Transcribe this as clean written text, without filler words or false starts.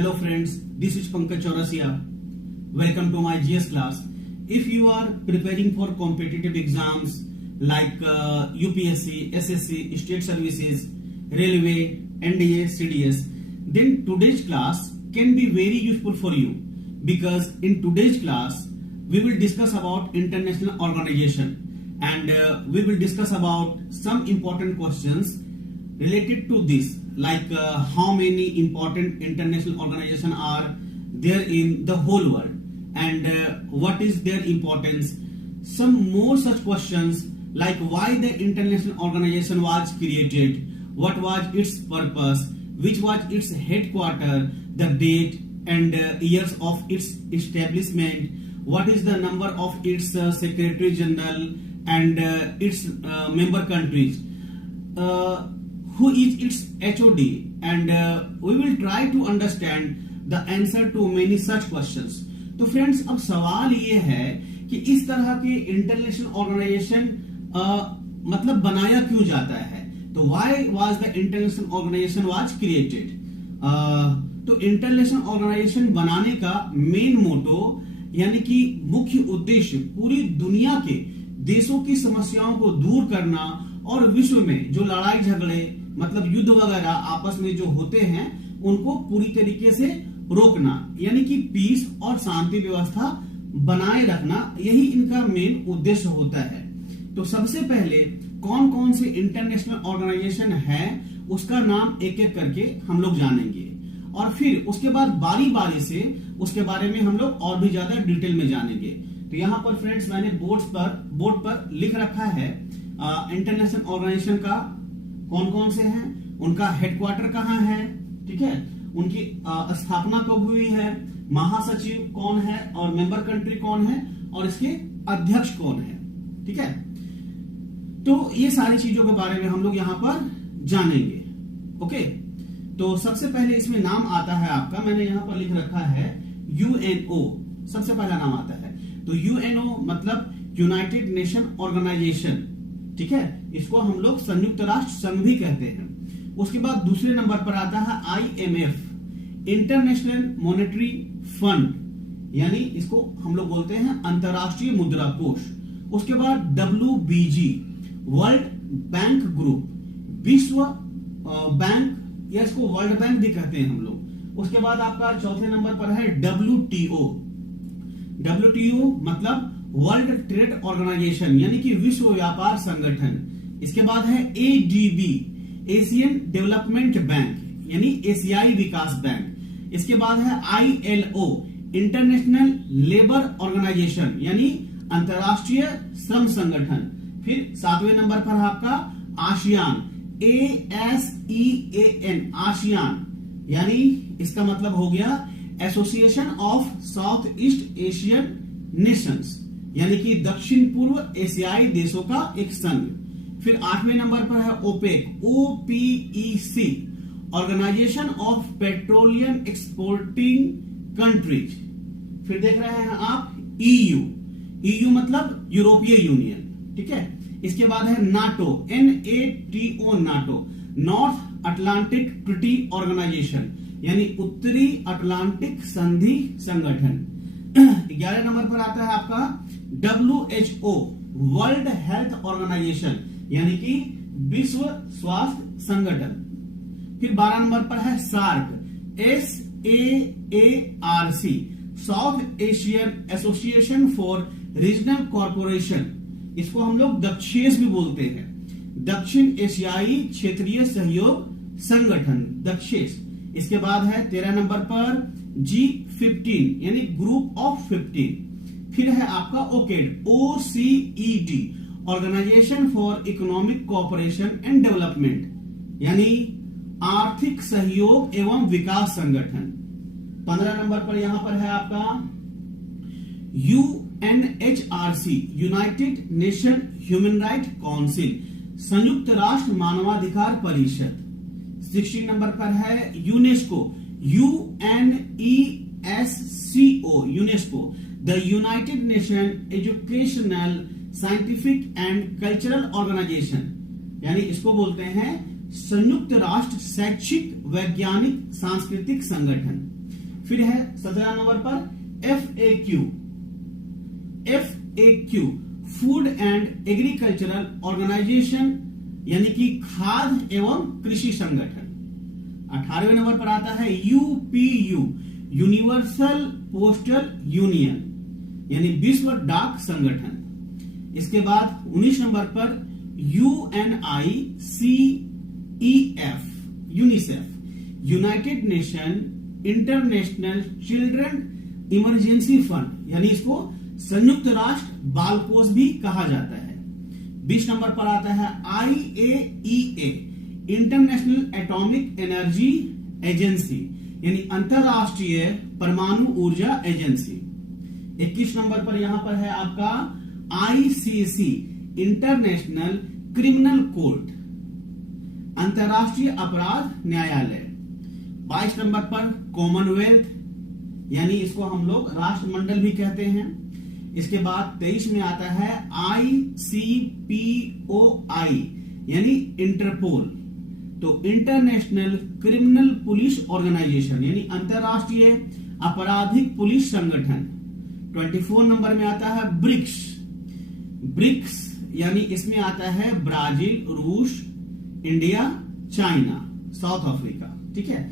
Hello friends, this is Pankaj Chaurasia. Welcome to my GS class. If you are preparing for competitive exams like UPSC, SSC, state services, railway, NDA, CDS, then today's class can be very useful for you because in today's class we will discuss about international organization and we will discuss about some important questions related to this, like how many important international organizations are there in the whole world and what is their importance. Some more such questions like why the international organization was created, what was its purpose, which was its headquarters, the date and years of its establishment, what is the number of its secretary general and its member countries, who is its HOD, and we will try to understand the answer to many such questions. तो friends, अब सवाल ये है कि इस तरह के international organisation मतलब बनाया क्यों जाता है, तो why was the international organisation was created. तो इंटरनेशनल ऑर्गेनाइजेशन बनाने का मेन मोटो यानी कि मुख्य उद्देश्य पूरी दुनिया के देशों की समस्याओं को दूर करना और विश्व में जो लड़ाई झगड़े मतलब युद्ध वगैरह आपस में जो होते हैं उनको पूरी तरीके से रोकना, यानी कि पीस और शांति व्यवस्था बनाए रखना, यही इनका मेन उद्देश्य होता है. तो सबसे पहले कौन कौन से इंटरनेशनल ऑर्गेनाइजेशन है उसका नाम एक एक करके हम लोग जानेंगे और फिर उसके बाद बारी बारी से उसके बारे में हम लोग और भी ज्यादा डिटेल में जानेंगे. तो यहां पर फ्रेंड्स मैंने बोर्ड पर लिख रखा है इंटरनेशनल ऑर्गेनाइजेशन का कौन कौन से हैं, उनका हेडक्वार्टर कहाँ है, ठीक है, उनकी स्थापना कब हुई है, महासचिव कौन है और मेंबर कंट्री कौन है और इसके अध्यक्ष कौन है. ठीक है, तो ये सारी चीजों के बारे में हम लोग यहां पर जानेंगे. ओके, तो सबसे पहले इसमें नाम आता है आपका, मैंने यहां पर लिख रखा है यूएनओ, सबसे पहला नाम आता है. तो यूएनओ मतलब यूनाइटेड नेशन ऑर्गेनाइजेशन, ठीक है, इसको हम लोग संयुक्त राष्ट्र संघ भी कहते हैं. उसके बाद दूसरे नंबर पर आता है IMF, इंटरनेशनल मॉनेटरी फंड, यानी इसको हम लोग बोलते हैं अंतरराष्ट्रीय मुद्रा कोष. उसके बाद WBG, वर्ल्ड बैंक ग्रुप, विश्व बैंक, या इसको वर्ल्ड बैंक भी कहते हैं हम लोग. उसके बाद आपका चौथे नंबर पर है WTO मतलब वर्ल्ड ट्रेड ऑर्गेनाइजेशन, यानी कि विश्व व्यापार संगठन. इसके बाद है ADB, एशियन डेवलपमेंट बैंक, यानी एशियाई विकास बैंक. इसके बाद है ILO, इंटरनेशनल लेबर ऑर्गेनाइजेशन, यानी अंतरराष्ट्रीय श्रम संगठन. फिर सातवें नंबर पर है आपका आसियान, ASEAN, आसियान, यानी इसका मतलब हो गया association of south east Asian Nations, यानी कि दक्षिण पूर्व एशियाई देशों का एक संघ. फिर आठवें नंबर पर है OPEC, OPEC, organisation of petroleum exporting countries. फिर देख रहे हैं आप EU मतलब यूरोपीय यूनियन, ठीक है. इसके बाद है NATO, NATO, NATO, north Atlantic treaty organisation, यानी उत्तरी अटलांटिक संधि संगठन. 11 नंबर पर आता है आपका WHO, वर्ल्ड हेल्थ ऑर्गेनाइजेशन, यानी कि विश्व स्वास्थ्य संगठन. फिर 12 नंबर पर है SAARC, SAARC, south Asian association for regional corporation, इसको हम लोग दक्षेस भी बोलते हैं, दक्षिण एशियाई क्षेत्रीय सहयोग संगठन, दक्षेस. इसके बाद है 13 नंबर पर G15, यानी ग्रुप ऑफ 15. फिर है आपका OECD, organisation for economic cooperation and development, यानी आर्थिक सहयोग एवं विकास संगठन. 15 नंबर पर यहां पर है आपका UNHRC, United nation human right council, संयुक्त राष्ट्र मानवाधिकार परिषद. 16 नंबर पर है UNESCO, UNESCO, the United nation educational scientific and cultural organisation, यानी इसको बोलते हैं संयुक्त राष्ट्र शैक्षिक वैज्ञानिक सांस्कृतिक संगठन. फिर है 17 नंबर पर FAQ, food and agricultural organisation, यानी कि खाद्य एवं कृषि संगठन। 18वें नंबर पर आता है UPU, यूनिवर्सल पोस्टल यूनियन, यानी विश्व डाक संगठन। इसके बाद 19 नंबर पर UNICEF, UNICEF, United nation international children emergency fund, यानी इसको संयुक्त राष्ट्र बाल कोष भी कहा जाता है। 20 नंबर पर आता है IAEA, international atomic energy agency, यानी अंतरराष्ट्रीय परमाणु ऊर्जा एजेंसी। 21 नंबर पर यहां पर है आपका ICC, इंटरनेशनल क्रिमिनल कोर्ट, अंतरराष्ट्रीय अपराध न्यायालय। 22 नंबर पर कॉमनवेल्थ, यानी इसको हम लोग राष्ट्रमंडल भी कहते हैं। इसके बाद 23 में आता है ICPOI, यानी इंटरपोल, तो इंटरनेशनल क्रिमिनल पुलिस ऑर्गेनाइजेशन, यानी अंतरराष्ट्रीय आपराधिक पुलिस संगठन। 24 नंबर में आता है ब्रिक्स, यानी इसमें आता है ब्राजील, रूस, इंडिया, चाइना, साउथ अफ्रीका। ठीक है,